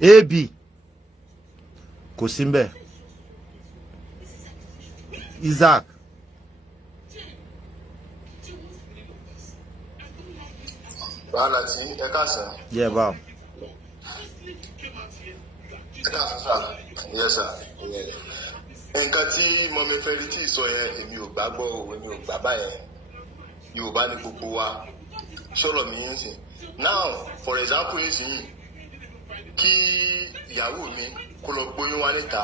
Ebi. Kò sí ńbẹ̀. Isaac. Wàhálà tí ẹ káàsán. Yeah, báwo. Ẹ káàsán sá. Yes, sir. Nǹkan tí mọ̀mí Fẹ́rítì sọ yẹn èmi ò gbàgbọ́ o, èmi ò gbà báyẹn. Yorùbá ní gbogbo wa. Sọ̀rọ̀ mi yín sìn. Now, for example yín sìn yìí, kí ìyàwó mi kó lọ gbóyún wá níta,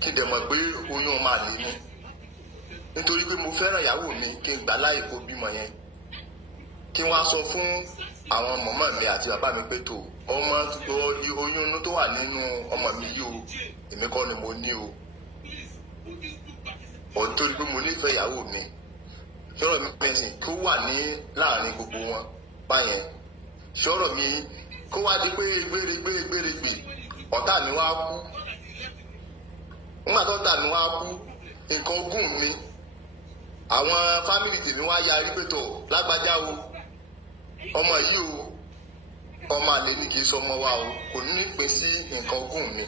kí n dẹ̀ mọ̀ pé oyún máa lè ní. Nítorí pé mo fẹ́ràn ìyàwó mi kí n gbà láì kó bímọ yẹn. Kí wọ́n á sọ fún àwọn mọ̀mọ́ mi àti bàbá mi pé tó ọmọ oyún tó wà nínú ọmọ mi yìí o, èmi kọ́ ni mo ní o. Nítorí pé mo nífẹ̀ẹ́ ìyàwó mi. Sọ̀rọ̀ mi pẹ̀sìn kó wà ní láàrin gbogbo wọn báyẹn. Sọ̀rọ̀ mi kó wá di pé gbèrègbè ọ̀tá mi wá kú. Nígbà tó ọ̀tá mi wá kú, nǹkan ogún mi, àwọn fámìlì tèmi wá yarí pé tó lágbájá o, ọmọ yìí o, ọmọ àlè ni kì í sọmọ wa o, kò ní pín sí nǹkan ogún mi.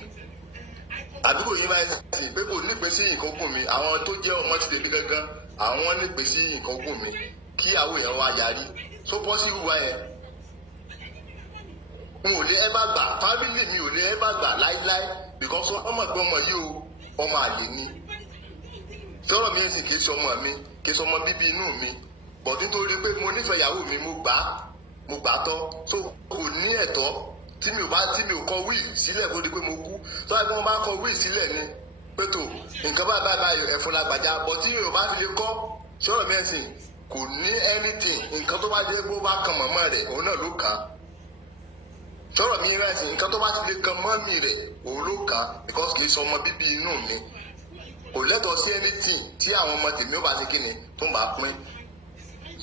Àdúgbò yìí máa ń sìn pé kò ní pín sí nǹkan ogún mi, àwọn tó jẹ́ ọmọ ti tèmi gangan, àwọn ní pín sí nǹkan ogún mi, kí àwọn èèyàn wá yarí. So possible wá yẹn. N ò lè ẹ́ bá gbà, fámìlì mi ò lè ẹ́ bá gbà láíláí, because ọmọ ìgbọ́n ọmọ yìí o, ọmọ àlè ni. Sọ̀rọ̀ mi sì kì í ṣọmọ mi, kì í ṣọmọ bíbí inú mi, bọ̀ nítorí pé mo nífẹ̀ẹ́ ìyàwó mi, mo gbà tọ́, so kò ní ẹ̀tọ́ tí mi ò kọ wíì sílẹ̀ kó di pé mo kú. Tó bá wọn bá kọ wíì sílẹ̀ ni pé tó nǹkan báyìí ẹ̀fọn lágbàjá, bọ̀ tí mi ò bá fi lè kọ́, sọ̀rọ̀ mi ẹ̀sìn kò ní anything, nǹkan tó bá jẹ́ bó bá kan mọ̀mọ́ rẹ̀ òun náà ló kàn. Sọ̀rọ̀ mi rẹ̀ sí nǹkan tó bá ti lè kan mọ́mì rẹ̀ òun ló kàn, because kì í ṣọmọ bíbí inú mi. Kò lẹ́tọ̀ọ́ sí anything tí àwọn ọmọ tèmi ó bá ti kíni tó ń bá pín.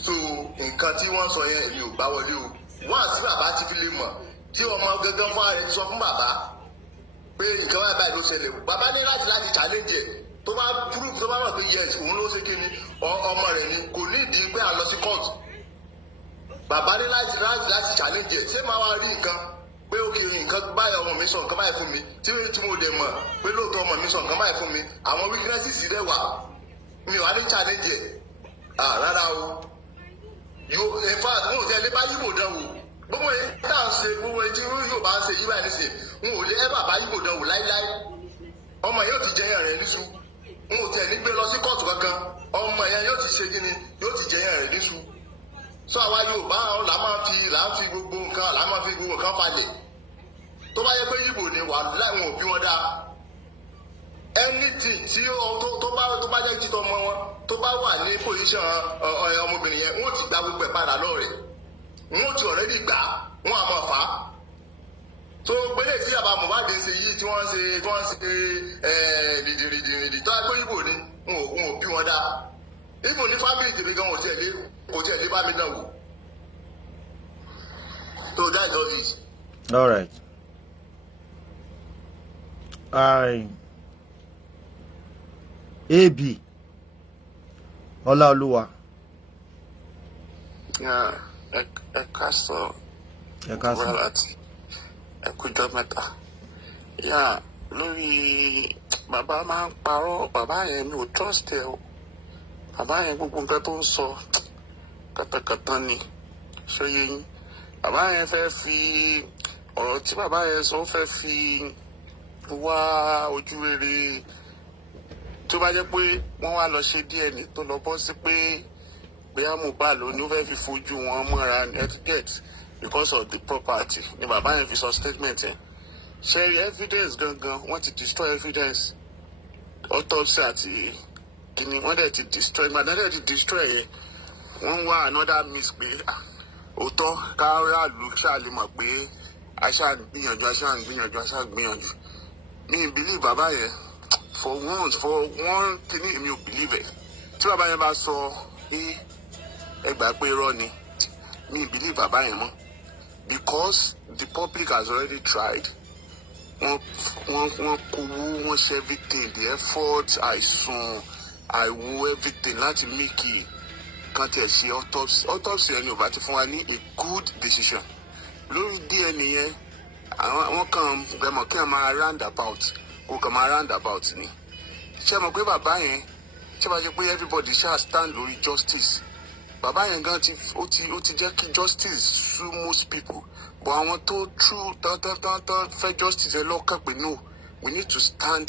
So nǹkan tí wọ́n sọ yẹn èmi ò gbá wọlé o. Wọ́n àti bàbá ti fi lè mọ̀ tí ọmọ gangan fún ààrẹ ti sọ fún bàbá pé nǹkan báyìí ló ṣẹlẹ̀. Bàbá ní láti challenge ẹ̀ tó bá proof tó bá mọ̀ pé yes òun ló ṣe kíni ọmọ rẹ̀ ni, kò ní ìdí pé à ń lọ sí court. Bàbá ní láti challenge ẹ̀, ṣé máa wá rí nǹkan pé òkè nǹkan báyìí ọmọ mi sọ nǹkan báyìí fún mi tí mo dẹ̀ mọ̀ pé lóòótọ́ ọmọ mi sọ nǹkan báyìí fún mi, àwọn weaknesses rẹ̀ wà, mi ò wá ní challenge ẹ̀ rárá o. In fact wọn ò tẹ́ lé bá yíbò dán wò, gbogbo ẹ̀ tá à ń ṣe gbogbo ẹ̀ tí yóò bá ń ṣe yíbà ní sè, wọn ò lé ẹ bàbá yíbò dán wò láíláí. Ọmọ yóò ti jẹyàn rẹ̀ níṣu, wọn ò tẹ̀ ní gbé lọ sí kóòtù kankan, ọmọ yẹn yóò ti ṣe kíni, yóò ti jẹyàn rẹ̀ níṣu. Sọ àwa Yorùbá là máa fi gbogbo nǹkan falẹ̀. Tó bá yẹ pé yíbò ni wà láwọn òbí wọn dáa, anything tí tó bá jẹ́ títọ́ ọmọ wọn tó bá wà ní position ọmọbìnrin yẹn, wọ́n ti gba gbogbo ẹ̀ padà lọ́rẹ̀, wọ́n ti already gbà, wọ́n á máa fà á. tó gbélé tí àbá Mohbad ṣe yìí tí wọ́n ṣe rìndìrìndì tó ẹgbẹ́ ibo ni wọn ò bí wọn dá ibo ní fámìlì tèmi gan kò tiẹ̀ lé bá mi náà wò. So that is all this. All right. AB Ọláolúwa. Yeah, ẹ káàsán. Ẹ káàsán. Láti ẹ kújọ́ mẹ́ta. Yeah, lórí bàbá máa ń parọ́, bàbá yẹn mi ò trust ẹ o. Bàbá yẹn gbogbo nǹkan tó ń sọ kàtàkàtà ni. Ṣé yé yín? Bàbá yẹn fẹ́ fi ọ̀rọ̀ tí bàbá yẹn sọ fẹ́ fi wá ojú rere. Tó bá jẹ́ pé wọ́n wá lọ ṣe DNA tó lọ bọ́ sí pé bóyá Mohbad ló ní ó fẹ́ fi fojú wọn mọ́ra etiquette because of the property ni bàbá yẹn fi sọ statement yẹn. Ṣé evidence gangan wọ́n ti destroy evidence autopsy àti kìnnì wọ́n dẹ̀ ti destroy gbàdá dẹ̀ ti destroy yẹn wọ́n wá another miss pé òótọ́ káráàlú ṣáàlì mọ̀ pé aṣáàgbìyànjú mi believe bàbá yẹn for one kìnnì mi ò believe ẹ̀ tí bàbá yẹn bá sọ pé ẹ gbà pé irọ́ ni mi believe bàbá yẹn mọ́ because the public has already tried. Wọ́n kówó wọ́n ṣe everything the effort àìsùn àìwo everything láti make kan tẹ̀ sí autopsy ẹni ò bá ti fún wa ní a good decision lórí DNA yẹn àwọn kan gbẹmọ̀ kí wọ́n máa roundabout kó kàn máa roundabout ni ṣé mọ̀ pé bàbá yẹn ṣé bá ṣe pé everybody ṣáà stand lórí justice bàbá yẹn gan ó ti jẹ́ kí justice sue most people but àwọn tó true tán fẹ́ justice ẹ lọ́kàn pé no we need to stand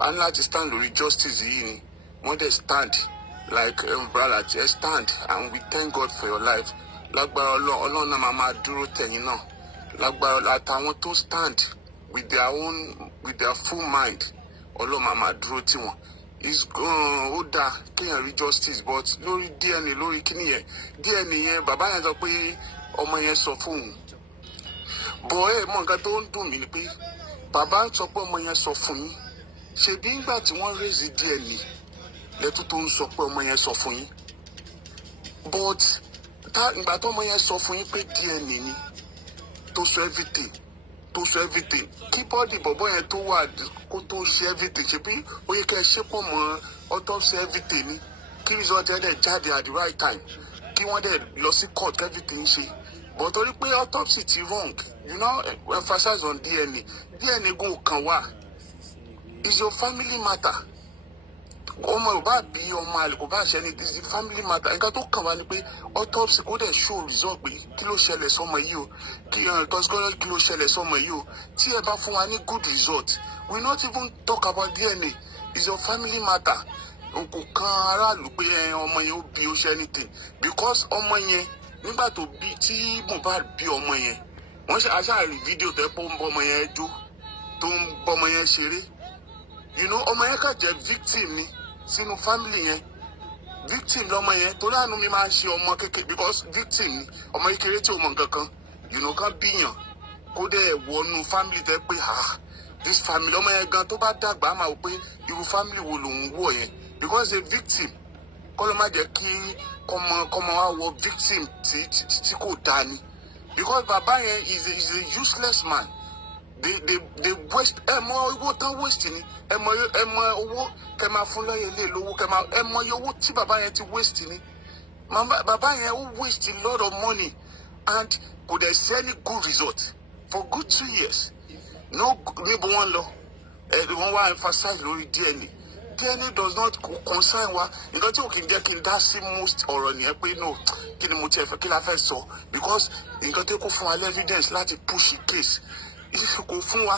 and láti stand lórí justice yìí ni wọ́n dẹ̀ stand like brother ẹ stand and we thank God for your life lágbára ọlọ́run náà máa dúró tẹ̀yìn náà lágbára àtàwọn tó stand with their full mind ọlọ́run máa dúró tì wọ́n ó dáa kéèyàn rí justice but lórí DNA lórí kíní yẹn DNA yẹn bàbá yẹn sọ pé ọmọ yẹn sọ fóun bọ̀ ẹ mọ nǹkan tó ń dùn mí ni pé bàbá sọ pé ọmọ yẹn sọ fún yín ṣebí nígbà tí wọ́n raise DNA lẹ́tú tó ń sọ pé ọmọ yẹn sọ fún yín but ìgbà tó ọmọ yẹn sọ fún yín pé DNA ni tó sọ everything kí bọ́ọ̀dì bọ̀bọ̀ yẹn tó wà kó tó ṣe everything ṣe bí ó yẹ kẹ́ ẹ ṣe pọ̀ mọ́ autopsy everything ni kí result ẹ̀ dẹ̀ jáde at the right time kí wọ́n dẹ̀ lọ sí court everything ṣe but torí pé autopsy ti wrong you know emphasize on DNA go kan wá is your family matter ọmọ ò bá bí ọmọ àlè kò bá ṣe ni this is the family matter nǹkan tó kàn wá ni pé autopsy kó dẹ̀ show result pé kí ló ṣẹlẹ̀ sọmọ yìí o kí ló ṣẹlẹ̀ sọmọ yìí o tí ẹ bá fún wa ní good result we not even talk about DNA is your family matter kò kan aráàlú pé ọmọ yẹn ó bí ó ṣe anything because ọmọ yẹn nígbà tó bí tí Mohbad bí ọmọ yẹn wọ́n ṣe aṣáàrí fídíò tẹ́ pọ́ ń bọ́ ọmọ yẹn jó tó ń bọ́ ọmọ yẹn ṣeré you know ọmọ yẹn kà jẹ́ victim ni sínú family yẹn victim lọmọ yẹn torí àánú mi máa ń ṣe ọmọ kékeré because victim ni ọmọ kékeré tí o mọ nǹkan kan you know kan bíyàn kó dẹ̀ wọnú family tẹ́ pé this family ọmọ yẹn gan tó bá dàgbà á máa wò pé irú family wo lòun wọ̀ yẹn because a victim kọ́ ló má jẹ́ kí kọ́mọ wa wọ victim tí kò dáa ni because bàbá yẹn is a useless man they waste ẹ mọ owó tán waste ni ẹ mọ owó kẹ máa fún lọ́yẹ̀ lé lówó ẹ mọ iye owó tí bàbá yẹn ti waste ni bàbá yẹn ó waste a lot of money and kò dẹ̀ sí any good result for good 2 years no níbo wọ́n lọ wọ́n wá emphasize lórí DNA does not concern wa nǹkan tí ò kì í jẹ́ kí n dá sí most ọ̀rọ̀ nìyẹn pé no kí ni mo tiẹ̀ fẹ́ kí la fẹ́ sọ because nǹkan tó kó fún wa evidence láti push the case kò fún wa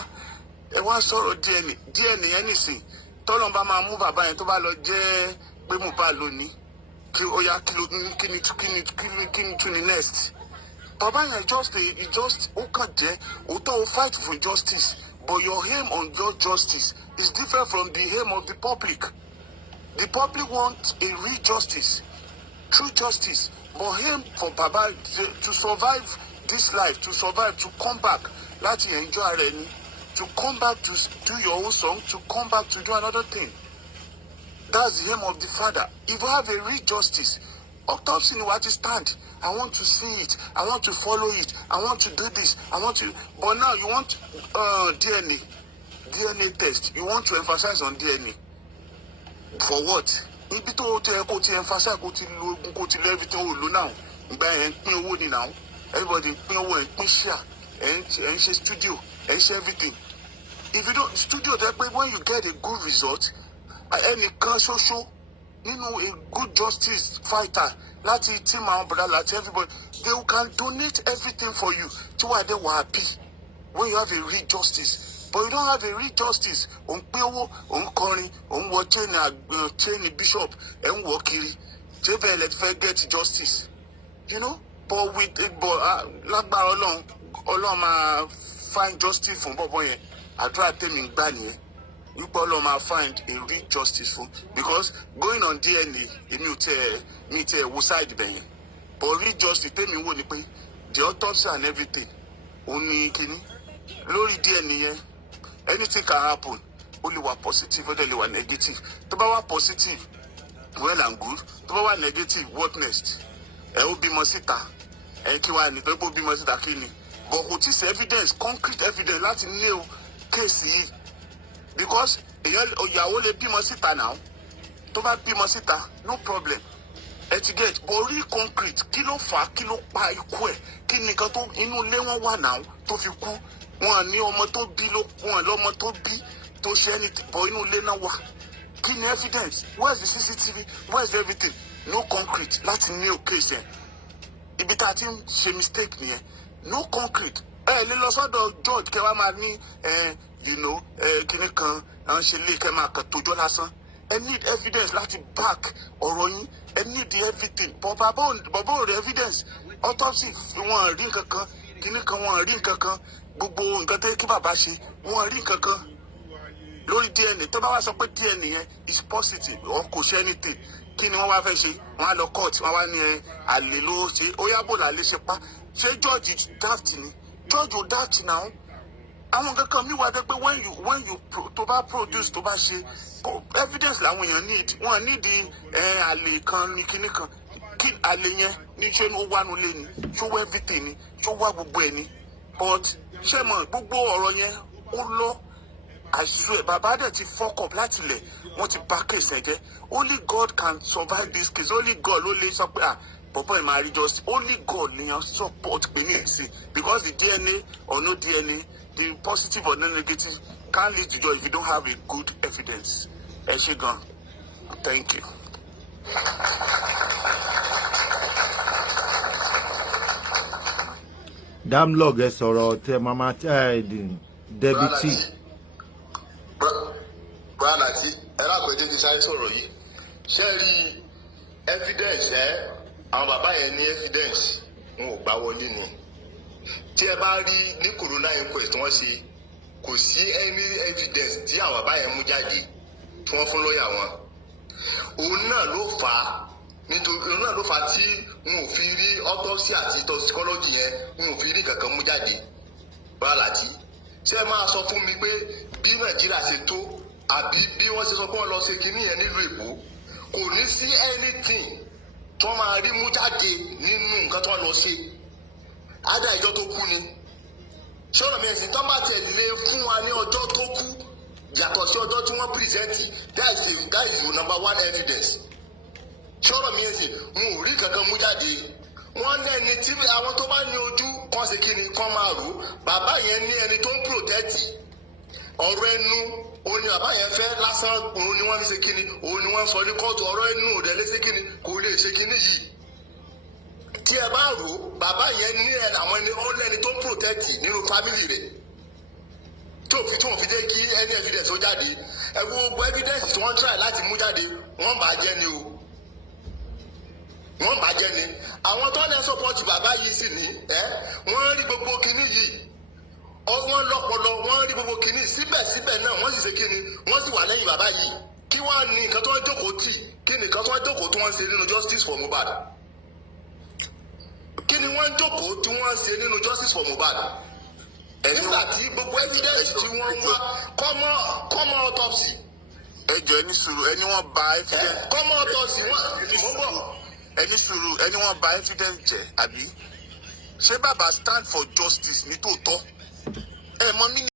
ẹ wá sọ̀rọ̀ DNA yẹn nìsín tọ́lọ́ bá máa mú bàbá yẹn tó bá lọ jẹ́ pé Mohbad lónìí kí ó yá kí ni tún ni next bàbá yẹn just ó kàn jẹ́ òótọ́ ó fight for justice but your aim on your justice is different from the aim of the public. The public wants a real justice, true justice, but aim for Baba to survive this life, to survive, to come back, láti enjoy rẹ̀ to come back to do your own song, to come back to do another thing. That's the aim of the father. If you have a real justice, Autopsy ni wàá ti stand. I want to see it. I want to follow it. I want to do this. I want to. But now you want DNA test. You want to emphasize on DNA. For what? Ibi tó tẹ kó ti emphasize kó ti lo ogun kó ti lẹ́ẹ̀fì tó lò náà. Ìgbà yẹn pín owó ni now. Everybody pín owó ẹ̀ pín share. Ẹ̀ ń ṣe studio. Ẹ̀ ń ṣe everything. If you don't studio that way, when you get a good result, ẹnìkan ṣoṣo nínú a good justice fighter láti team àwọn brother láti everybody, they can donate everything for you tí wàá dé wàá happy when you have a real justice. But you don't have a real justice. Òun pín owó, òun kọrin, òun wọ chain bishop, ẹ̀ ń wọ kiri. Ṣé bẹ́ẹ̀ lẹ fẹ́ get justice? You know? But lágbára Ọlọ́run máa find justice fún bọ̀bọ̀ yẹn. Àdúrà tèmi ń gbà nìyẹn. Wípé Ọlọ́run máa find a real justice fún, because going on DNA èmi ò tẹ wo side bẹ̀yẹn. But real justice tèmi wò ni pé the autopsy and everything ó ní kíní lórí DNA yẹn anything can happen. Ó lè wà positive ó dẹ̀ lè wà negative. Tó bá wà positive well and good. Tó bá wà negative what next? Ẹ ó bímọ síta. Ẹ kí wàá ní tó bó bímọ síta kí ni? But kò tí sí evidence, concrete evidence láti nail case yìí. Because ìyàwó lè bímọ síta now. Tó bá bímọ síta no problem. Ẹ ti get but real concrete kí ló fà á, kí ló pa ikú ẹ̀, kí nìkan tó inú ilé wọn wà now tó fi kú. Wọn ní ọmọ tó bí wọn lọ́mọ tó bí tó ṣe anything but inú ilé náà wà. Kí ni evidence? Where's the CCTV? Where's everything? No concrete láti nail case yẹn. Ibi tá a ti ń ṣe mistake nìyẹn. No concrete. Lè lọ sọ́dọ̀ George kẹ́ wá máa ní kíní kan àwọn ṣe lè kẹ́ máa kàn tójọ́ lásán. I need evidence láti back ọ̀rọ̀ yín. I need the everything. But bàbá ò rí evidence. Autopsy wọn rí nǹkan kan. Kíní kan wọn rí nǹkan kan. Gbogbo nǹkan tó yẹ kí bàbá ṣe wọn rí nǹkan kan. Lórí DNA tó bá wá sọ pé DNA yẹn is positive or kò ṣe anything. Kí ni wọ́n wá fẹ́ ṣe? Wọ́n á lọ court. Wọ́n wá ní àlè ló ṣe. Ó yàbò làlè ṣe pa. Ṣé George daft ni? George ò daft now. Àwọn kankan mi wà dé pé when you tó bá produce tó bá ṣe evidence làwọn èèyàn need. Wọ́n need àlè kan ní kíní kan. Kí àlè yẹn ní ṣé ó wà nulẹ̀ ni? Ṣó wá everything ni? Ṣó wá gbogbo ẹ̀ ni? But ṣé mọ̀ gbogbo ọ̀rọ̀ yẹn ó lọ. I swear bàbá dẹ̀ ti fuck up láti ilẹ̀. Wọ́n ti bà case ẹ̀ jẹ́. Only God can survive this case. Only God ló lè sọ pé bọ̀bọ̀ ẹ̀ máa rí just only God lèèyàn support pé ní ẹ̀sìn, because the DNA or no DNA, the positive or no negative can't lead to joy if you don't have a good evidence. Ẹ ṣé gan. Thank you. Damlog ẹ sọ̀rọ̀ tẹ mama debiti. Brother ti ẹ lápẹjẹ ti sáré sọ̀rọ̀ yìí. Ṣé rí evidence àwọn bàbá yẹn ní evidence wọn ò gbà wọlé ni. Tí ẹ bá rí ní corona inquest wọ́n ṣe kò sí any evidence tí àwọn bàbá yẹn mú jáde tí wọ́n fún lọ́ọ̀yà wọn. Òun náà ló fà á nítorí òun náà ló fà á tí wọn ò fi rí autopsy àti toxicology yẹn wọn ò fi rí kankan mú jáde. Bàálà tí ṣé ẹ máa sọ fún mi pé bí Nàìjíríà ṣe tó àbí bí wọ́n ṣe sọ pé wọ́n lọ ṣe kinní yẹn nílùú Èkó kò ní sí anything tó máa rí mú jáde nínú nǹkan tó lọ ṣe. Ádá ìjọ tó kú ni. Ṣọ́nà mi ẹ̀sìn tó bá tẹ̀lé fún wa ní ọjọ́ tó kú yàtọ̀ sí ọjọ́ tí wọ́n pírẹsẹ̀ntì that is the number one evidence. Ṣọ́nà mi ẹ̀sìn wọn ò rí kankan mú jáde. Wọ́n ní ẹni tí àwọn tó bá ní ojú kan ṣe kí ni kan máa rò. Bàbá yẹn ní ẹni tó ń protect ọ̀rọ̀ ẹnu òun ni bàbá yẹn fẹ́ lásán òun ni wọ́n ń ṣe kí ni òun ni wọ́n ń sọ ní kóòtù ọ̀rọ̀ ẹnu òdẹ lé ṣe kí ni kò lè ṣe kí ni yìí. Tí ẹ bá rò bàbá yẹn ní àwọn ẹni ó lẹ́ni tó ń protect nínú family rẹ̀ tó fi jẹ́ kí any evidence ó jáde. Ẹ wo gbogbo evidence tí wọ́n try láti mú jáde wọ́n bàjẹ́ ni o. Wọ́n bàjẹ́ ni. Àwọn tó ń lẹ́ support bàbá yìí sì ní wọ́n rí gbogbo kinní yìí. Wọ́n lọ́pọlọ wọ́n rí gbogbo kinní síbẹ̀síbẹ̀ náà wọ́n sì ṣe kinní wọ́n sì wà lẹ́yìn bàbá yìí. Kí wọ́n ní nǹkan tó ń jókòó tì kí nìkan tó ń jókòó tí wọ́n ń ṣe nínú justice for Mohbad. Kí ni wọ́n ń jókòó tí wọ́n ń ṣe nínú justice for Mohbad. Nígbà tí gbogbo evidence tí wọ́n ń wá common autopsy. Ẹjọ́ ẹni sùúrù ẹni wọ́n ba evidence. Common autopsy wọ́n mọ̀ bọ̀. ẹni sùúrù ẹni wọ́n bà evidence jẹ́ àbí ṣé bàbá stand for justice ní tòótọ́ ẹ mọ̀ mí.